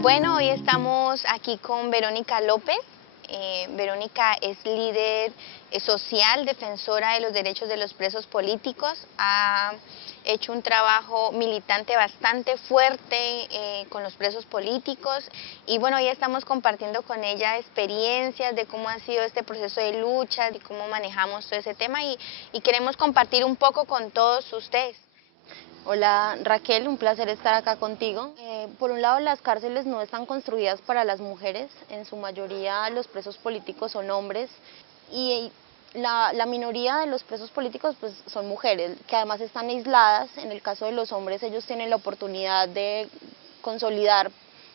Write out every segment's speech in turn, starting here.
Bueno, hoy estamos aquí con Verónica López. Verónica es líder social, defensora de los derechos de los presos políticos. Ha hecho un trabajo militante bastante fuerte con los presos políticos. Y bueno, hoy estamos compartiendo con ella experiencias de cómo ha sido este proceso de lucha, de cómo manejamos todo ese tema y queremos compartir un poco con todos ustedes. Hola Raquel, un placer estar acá contigo. Por un lado, las cárceles no están construidas para las mujeres, en su mayoría los presos políticos son hombres y la minoría de los presos políticos pues, son mujeres, que además están aisladas. En el caso de los hombres, ellos tienen la oportunidad de consolidar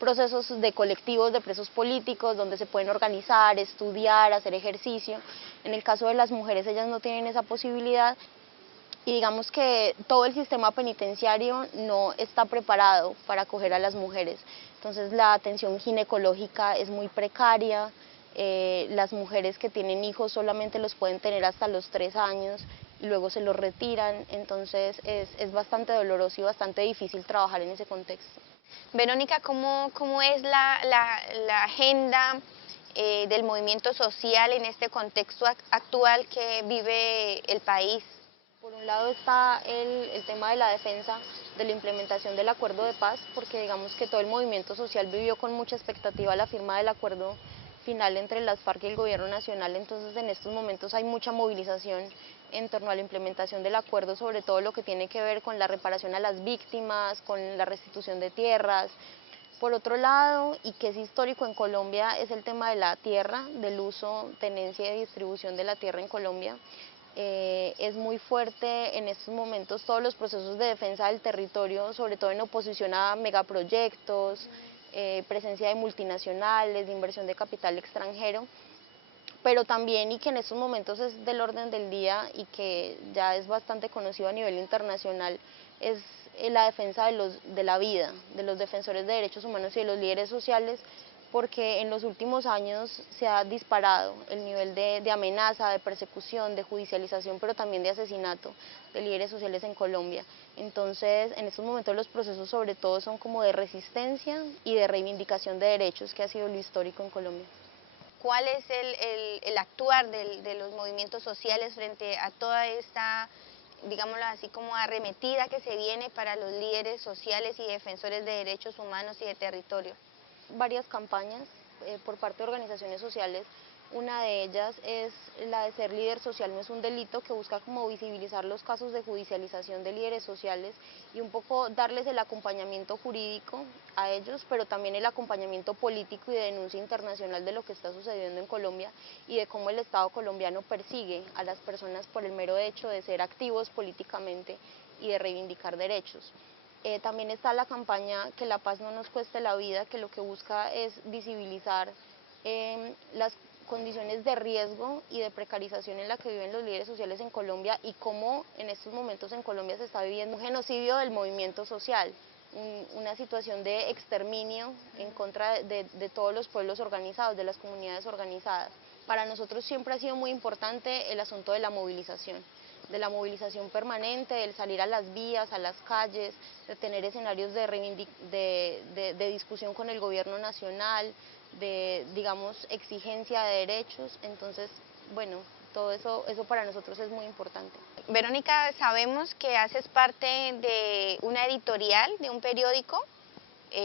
procesos de colectivos de presos políticos donde se pueden organizar, estudiar, hacer ejercicio. En el caso de las mujeres, ellas no tienen esa posibilidad. Y digamos que todo el sistema penitenciario no está preparado para acoger a las mujeres. Entonces la atención ginecológica es muy precaria, las mujeres que tienen hijos solamente los pueden tener hasta los 3 años y luego se los retiran, entonces es bastante doloroso y bastante difícil trabajar en ese contexto. Verónica, ¿cómo es la agenda del movimiento social en este contexto actual que vive el país? Por un lado está el tema de la defensa de la implementación del acuerdo de paz, porque digamos que todo el movimiento social vivió con mucha expectativa la firma del acuerdo final entre las FARC y el gobierno nacional. Entonces en estos momentos hay mucha movilización en torno a la implementación del acuerdo, sobre todo lo que tiene que ver con la reparación a las víctimas, con la restitución de tierras. Por otro lado, y que es histórico en Colombia, es el tema de la tierra, del uso, tenencia y distribución de la tierra en Colombia. Es muy fuerte en estos momentos todos los procesos de defensa del territorio, sobre todo en oposición a megaproyectos, presencia de multinacionales, de inversión de capital extranjero, pero también, y que en estos momentos es del orden del día y que ya es bastante conocido a nivel internacional, es la defensa de la vida, de los defensores de derechos humanos y de los líderes sociales, porque en los últimos años se ha disparado el nivel de amenaza, de persecución, de judicialización, pero también de asesinato de líderes sociales en Colombia. Entonces, en estos momentos los procesos sobre todo son como de resistencia y de reivindicación de derechos, que ha sido lo histórico en Colombia. ¿Cuál es el actuar de los movimientos sociales frente a toda esta, digámoslo así, como arremetida que se viene para los líderes sociales y defensores de derechos humanos y de territorio? Varias campañas por parte de organizaciones sociales. Una de ellas es la de Ser Líder Social No Es un Delito, que busca como visibilizar los casos de judicialización de líderes sociales y un poco darles el acompañamiento jurídico a ellos, pero también el acompañamiento político y de denuncia internacional de lo que está sucediendo en Colombia y de cómo el Estado colombiano persigue a las personas por el mero hecho de ser activos políticamente y de reivindicar derechos. También está la campaña Que la paz no nos cueste la vida, que lo que busca es visibilizar las condiciones de riesgo y de precarización en la que viven los líderes sociales en Colombia y cómo en estos momentos en Colombia se está viviendo un genocidio del movimiento social, una situación de exterminio en contra de todos los pueblos organizados, de las comunidades organizadas. Para nosotros siempre ha sido muy importante el asunto de la movilización permanente, del salir a las vías, a las calles, de tener escenarios de discusión con el gobierno nacional, de, digamos, exigencia de derechos. Entonces, bueno, todo eso para nosotros es muy importante. Verónica, sabemos que haces parte de una editorial de un periódico.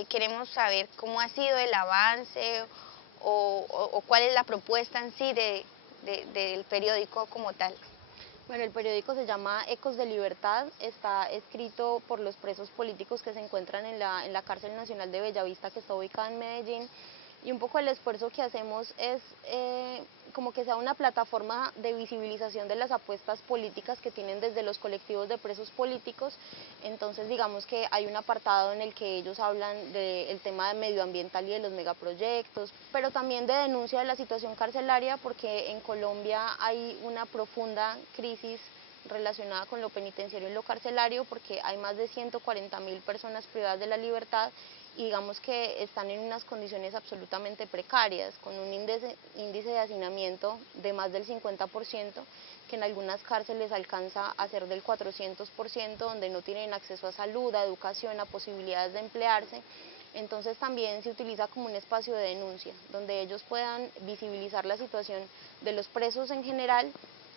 Queremos saber cómo ha sido el avance o cuál es la propuesta en sí del periódico como tal. Bueno, el periódico se llama Ecos de Libertad, está escrito por los presos políticos que se encuentran en la cárcel nacional de Bellavista, que está ubicada en Medellín, y un poco el esfuerzo que hacemos es como que sea una plataforma de visibilización de las apuestas políticas que tienen desde los colectivos de presos políticos. Entonces digamos que hay un apartado en el que ellos hablan del tema medioambiental y de los megaproyectos, pero también de denuncia de la situación carcelaria, porque en Colombia hay una profunda crisis relacionada con lo penitenciario y lo carcelario, porque hay más de 140.000 personas privadas de la libertad y digamos que están en unas condiciones absolutamente precarias, con un índice de hacinamiento de más del 50%, que en algunas cárceles alcanza a ser del 400%, donde no tienen acceso a salud, a educación, a posibilidades de emplearse. Entonces también se utiliza como un espacio de denuncia, donde ellos puedan visibilizar la situación de los presos en general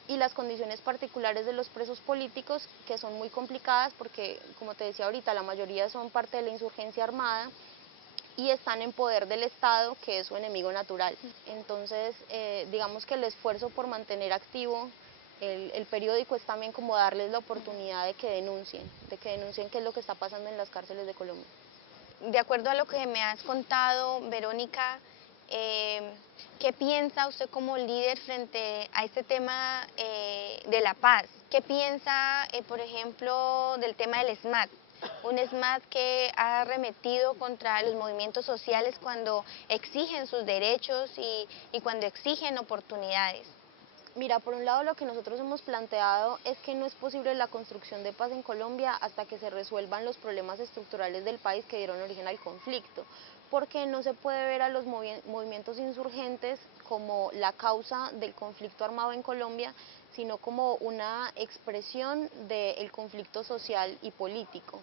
y las condiciones particulares de los presos políticos, que son muy complicadas porque, como te decía ahorita, la mayoría son parte de la insurgencia armada y están en poder del Estado, que es su enemigo natural. Entonces, digamos que el esfuerzo por mantener activo el periódico es también como darles la oportunidad de que denuncien qué es lo que está pasando en las cárceles de Colombia. De acuerdo a lo que me has contado, Verónica, ¿qué piensa usted como líder frente a este tema de la paz? ¿Qué piensa, por ejemplo, del tema del SMAT? Un SMAT que ha arremetido contra los movimientos sociales cuando exigen sus derechos y cuando exigen oportunidades. Mira, por un lado lo que nosotros hemos planteado es que no es posible la construcción de paz en Colombia hasta que se resuelvan los problemas estructurales del país que dieron origen al conflicto, porque no se puede ver a los movimientos insurgentes como la causa del conflicto armado en Colombia, sino como una expresión del conflicto social y político.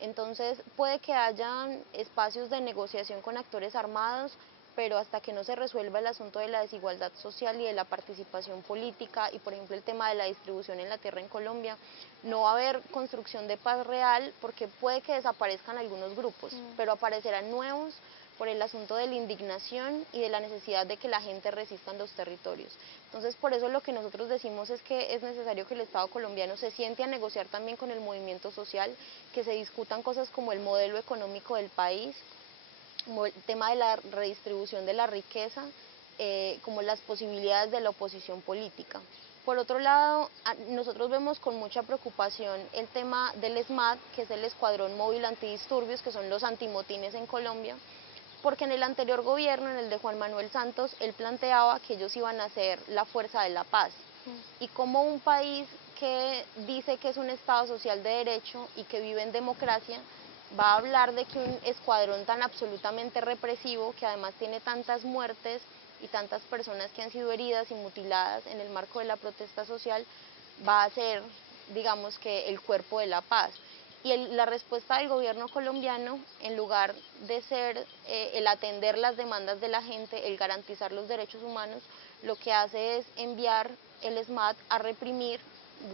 Entonces puede que hayan espacios de negociación con actores armados, pero hasta que no se resuelva el asunto de la desigualdad social y de la participación política y por ejemplo el tema de la distribución en la tierra en Colombia, no va a haber construcción de paz real porque puede que desaparezcan algunos grupos, pero aparecerán nuevos por el asunto de la indignación y de la necesidad de que la gente resista en los territorios. Entonces por eso lo que nosotros decimos es que es necesario que el Estado colombiano se siente a negociar también con el movimiento social, que se discutan cosas como el modelo económico del país, como el tema de la redistribución de la riqueza, como las posibilidades de la oposición política. Por otro lado, nosotros vemos con mucha preocupación el tema del ESMAD, que es el Escuadrón Móvil Antidisturbios, que son los antimotines en Colombia, porque en el anterior gobierno, en el de Juan Manuel Santos, él planteaba que ellos iban a ser la fuerza de la paz. Y como un país que dice que es un Estado social de derecho y que vive en democracia, va a hablar de que un escuadrón tan absolutamente represivo, que además tiene tantas muertes y tantas personas que han sido heridas y mutiladas en el marco de la protesta social, va a ser, digamos que, el cuerpo de la paz. Y la respuesta del gobierno colombiano, en lugar de ser el atender las demandas de la gente, el garantizar los derechos humanos, lo que hace es enviar el ESMAD a reprimir,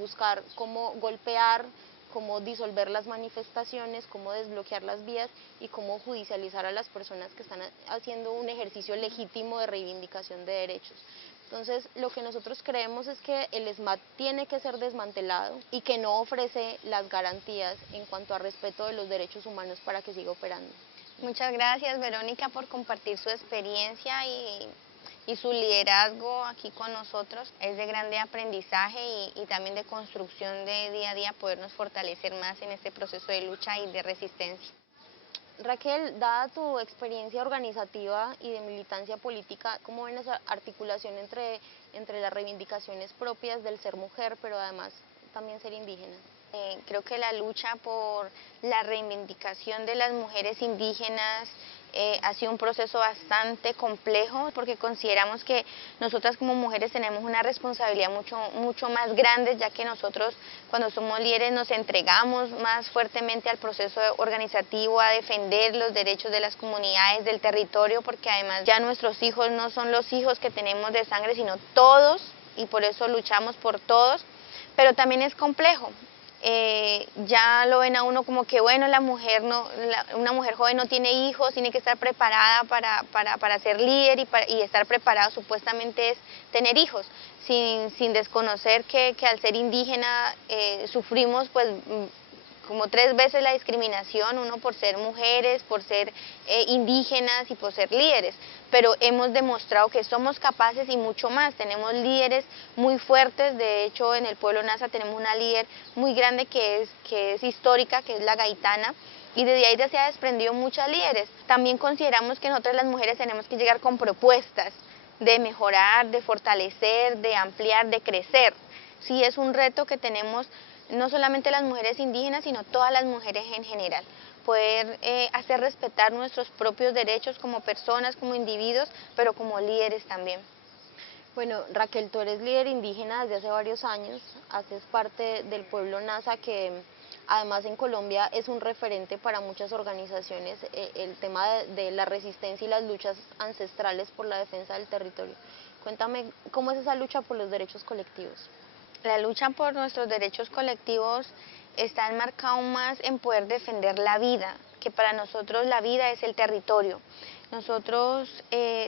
buscar cómo golpear, cómo disolver las manifestaciones, cómo desbloquear las vías y cómo judicializar a las personas que están haciendo un ejercicio legítimo de reivindicación de derechos. Entonces, lo que nosotros creemos es que el ESMAD tiene que ser desmantelado y que no ofrece las garantías en cuanto a respeto de los derechos humanos para que siga operando. Muchas gracias, Verónica, por compartir su experiencia y su liderazgo aquí con nosotros. Es de grande aprendizaje y también de construcción de día a día podernos fortalecer más en este proceso de lucha y de resistencia. Raquel, dada tu experiencia organizativa y de militancia política, ¿cómo ven esa articulación entre las reivindicaciones propias del ser mujer, pero además también ser indígena? Creo que la lucha por la reivindicación de las mujeres indígenas ha sido un proceso bastante complejo porque consideramos que nosotras como mujeres tenemos una responsabilidad mucho más grande, ya que nosotros cuando somos líderes nos entregamos más fuertemente al proceso organizativo, a defender los derechos de las comunidades, del territorio, porque además ya nuestros hijos no son los hijos que tenemos de sangre, sino todos, y por eso luchamos por todos, pero también es complejo. Ya lo ven a uno como que bueno, una mujer joven no tiene hijos, tiene que estar preparada para ser líder y estar preparado supuestamente es tener hijos, sin desconocer que al ser indígena sufrimos pues como 3 veces la discriminación, uno por ser mujeres, por ser indígenas y por ser líderes, pero hemos demostrado que somos capaces y mucho más, tenemos líderes muy fuertes, de hecho en el pueblo Nasa tenemos una líder muy grande que es histórica, que es la Gaitana, y desde ahí se ha desprendido muchas líderes. También consideramos que nosotras las mujeres tenemos que llegar con propuestas de mejorar, de fortalecer, de ampliar, de crecer. Sí, es un reto que tenemos no solamente las mujeres indígenas, sino todas las mujeres en general. Poder hacer respetar nuestros propios derechos como personas, como individuos, pero como líderes también. Bueno, Raquel, tú eres líder indígena desde hace varios años, haces parte del pueblo Nasa que Además, en Colombia es un referente para muchas organizaciones el tema de la resistencia y las luchas ancestrales por la defensa del territorio. Cuéntame, ¿cómo es esa lucha por los derechos colectivos? La lucha por nuestros derechos colectivos está enmarcada aún más en poder defender la vida, que para nosotros la vida es el territorio. Nosotros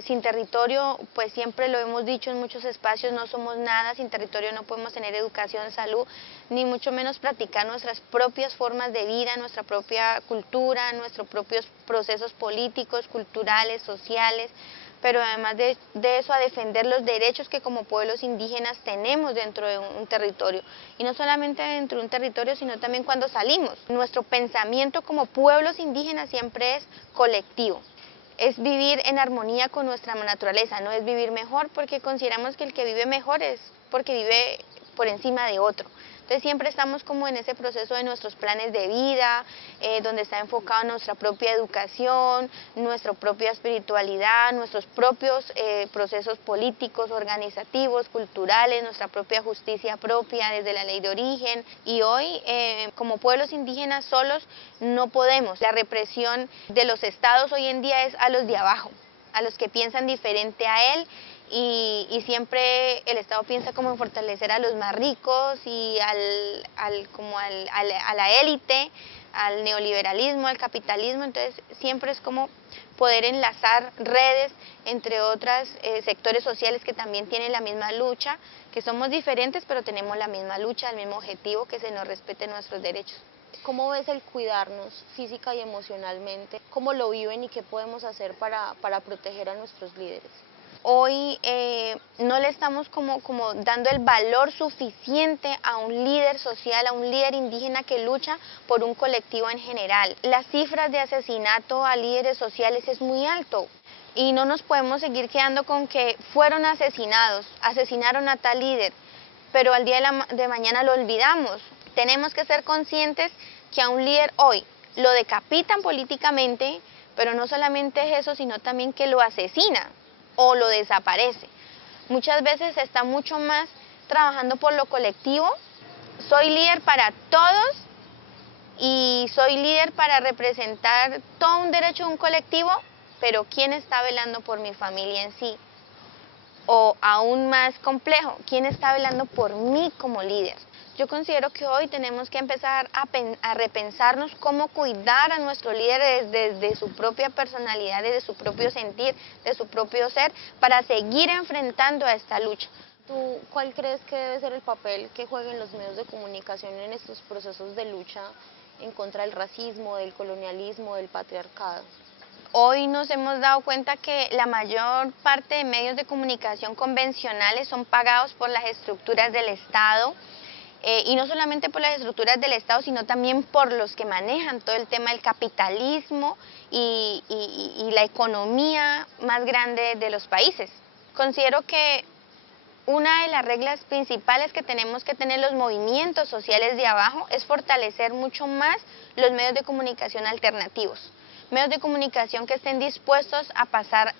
sin territorio, pues siempre lo hemos dicho en muchos espacios, no somos nada, sin territorio no podemos tener educación, salud, ni mucho menos practicar nuestras propias formas de vida, nuestra propia cultura, nuestros propios procesos políticos, culturales, sociales, pero además de eso a defender los derechos que como pueblos indígenas tenemos dentro de un territorio, y no solamente dentro de un territorio, sino también cuando salimos. Nuestro pensamiento como pueblos indígenas siempre es colectivo, es vivir en armonía con nuestra naturaleza, no es vivir mejor porque consideramos que el que vive mejor es porque vive por encima de otro. Entonces siempre estamos como en ese proceso de nuestros planes de vida, donde está enfocado nuestra propia educación, nuestra propia espiritualidad, nuestros propios procesos políticos, organizativos, culturales, nuestra propia justicia propia desde la ley de origen. Y hoy, como pueblos indígenas solos, no podemos. La represión de los estados hoy en día es a los de abajo, a los que piensan diferente a él, y siempre el Estado piensa como en fortalecer a los más ricos y a la élite, al neoliberalismo, al capitalismo. Entonces siempre es como poder enlazar redes entre otros sectores sociales que también tienen la misma lucha, que somos diferentes pero tenemos la misma lucha, el mismo objetivo, que se nos respeten nuestros derechos. ¿Cómo ves el cuidarnos física y emocionalmente? ¿Cómo lo viven y qué podemos hacer para proteger a nuestros líderes? Hoy no le estamos como dando el valor suficiente a un líder social, a un líder indígena que lucha por un colectivo en general. Las cifras de asesinato a líderes sociales es muy alto y no nos podemos seguir quedando con que fueron asesinados, asesinaron a tal líder, pero al día de mañana lo olvidamos. Tenemos que ser conscientes que a un líder hoy lo decapitan políticamente, pero no solamente es eso, sino también que lo asesinan o lo desaparece. Muchas veces se está mucho más trabajando por lo colectivo. Soy líder para todos y soy líder para representar todo un derecho de un colectivo, pero ¿quién está velando por mi familia en sí? O aún más complejo, ¿quién está velando por mí como líder? Yo considero que hoy tenemos que empezar a repensarnos cómo cuidar a nuestro líder desde su propia personalidad, desde su propio sentir, de su propio ser, para seguir enfrentando a esta lucha. ¿Tú cuál crees que debe ser el papel que jueguen los medios de comunicación en estos procesos de lucha en contra del racismo, del colonialismo, del patriarcado? Hoy nos hemos dado cuenta que la mayor parte de medios de comunicación convencionales son pagados por las estructuras del Estado, y no solamente por las estructuras del Estado, sino también por los que manejan todo el tema del capitalismo y la economía más grande de los países. Considero que una de las reglas principales que tenemos que tener los movimientos sociales de abajo es fortalecer mucho más los medios de comunicación alternativos. Medios de comunicación que estén dispuestos a pasar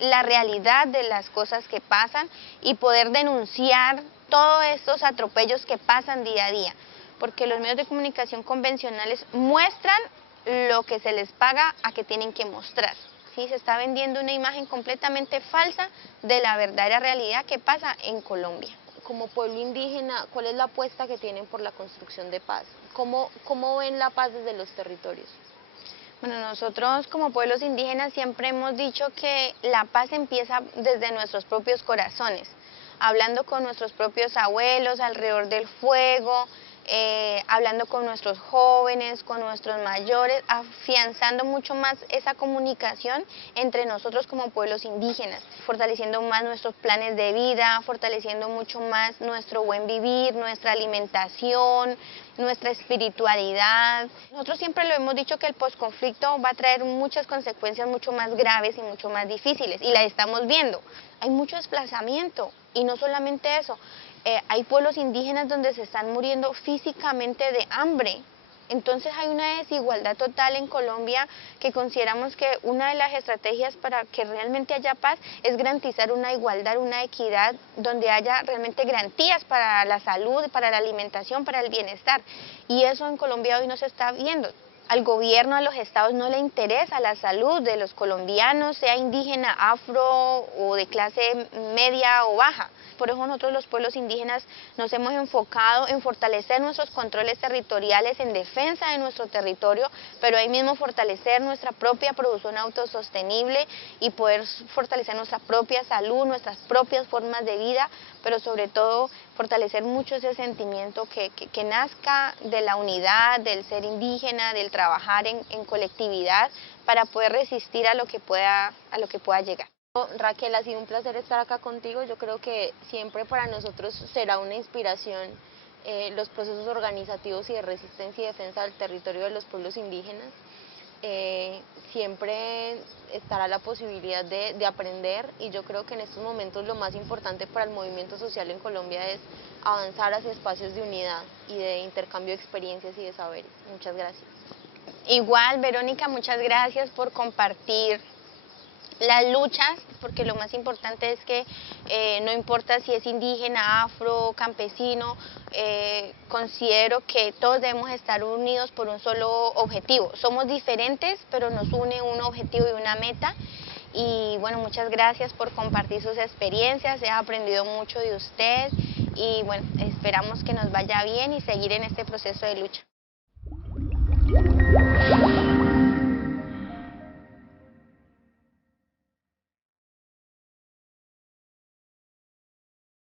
la realidad de las cosas que pasan y poder denunciar todos estos atropellos que pasan día a día, porque los medios de comunicación convencionales muestran lo que se les paga a que tienen que mostrar. ¿Sí? Se está vendiendo una imagen completamente falsa de la verdadera realidad que pasa en Colombia. Como pueblo indígena, ¿cuál es la apuesta que tienen por la construcción de paz? ¿Cómo ven la paz desde los territorios? Bueno, nosotros como pueblos indígenas siempre hemos dicho que la paz empieza desde nuestros propios corazones, hablando con nuestros propios abuelos alrededor del fuego, hablando con nuestros jóvenes, con nuestros mayores, afianzando mucho más esa comunicación entre nosotros como pueblos indígenas, fortaleciendo más nuestros planes de vida, fortaleciendo mucho más nuestro buen vivir, nuestra alimentación, nuestra espiritualidad. Nosotros siempre lo hemos dicho que el posconflicto va a traer muchas consecuencias mucho más graves y mucho más difíciles, y la estamos viendo. Hay mucho desplazamiento, y no solamente eso, hay pueblos indígenas donde se están muriendo físicamente de hambre, Entonces hay una desigualdad total en Colombia que consideramos que una de las estrategias para que realmente haya paz es garantizar una igualdad, una equidad, donde haya realmente garantías para la salud, para la alimentación, para el bienestar. Y eso en Colombia hoy no se está viendo. Al gobierno, a los estados no le interesa la salud de los colombianos, sea indígena, afro o de clase media o baja. Por eso nosotros los pueblos indígenas nos hemos enfocado en fortalecer nuestros controles territoriales en defensa de nuestro territorio, pero ahí mismo fortalecer nuestra propia producción autosostenible y poder fortalecer nuestra propia salud, nuestras propias formas de vida, pero sobre todo fortalecer mucho ese sentimiento que nazca de la unidad, del ser indígena, del trabajar en colectividad para poder resistir a lo que pueda llegar. Raquel, ha sido un placer estar acá contigo. Yo creo que siempre para nosotros será una inspiración los procesos organizativos y de resistencia y defensa del territorio de los pueblos indígenas. Siempre estará la posibilidad de aprender, y yo creo que en estos momentos lo más importante para el movimiento social en Colombia es avanzar hacia espacios de unidad y de intercambio de experiencias y de saberes. Muchas gracias. Igual, Verónica, muchas gracias por compartir las luchas, porque lo más importante es que no importa si es indígena, afro, campesino, considero que todos debemos estar unidos por un solo objetivo. Somos diferentes, pero nos une un objetivo y una meta. Y bueno, muchas gracias por compartir sus experiencias, he aprendido mucho de usted y bueno, esperamos que nos vaya bien y seguir en este proceso de lucha.